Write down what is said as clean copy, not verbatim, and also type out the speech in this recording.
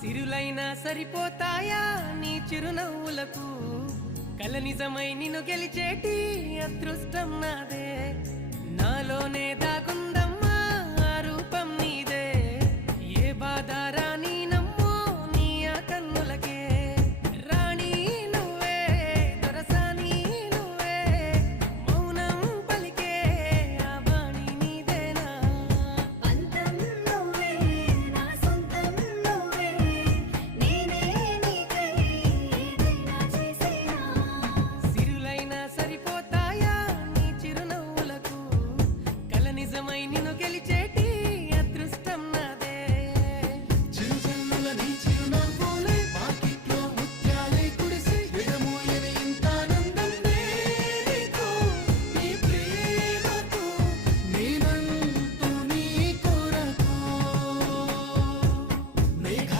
సిరులైనా సరిపోతాయా నీ చిరునవ్వులకు కల నిజమై నిన్ను గెలిచేటి అదృష్టం నాదే నాలోనే దాగుందమ్మా ఆ రూపం నీదే ఏ బాధ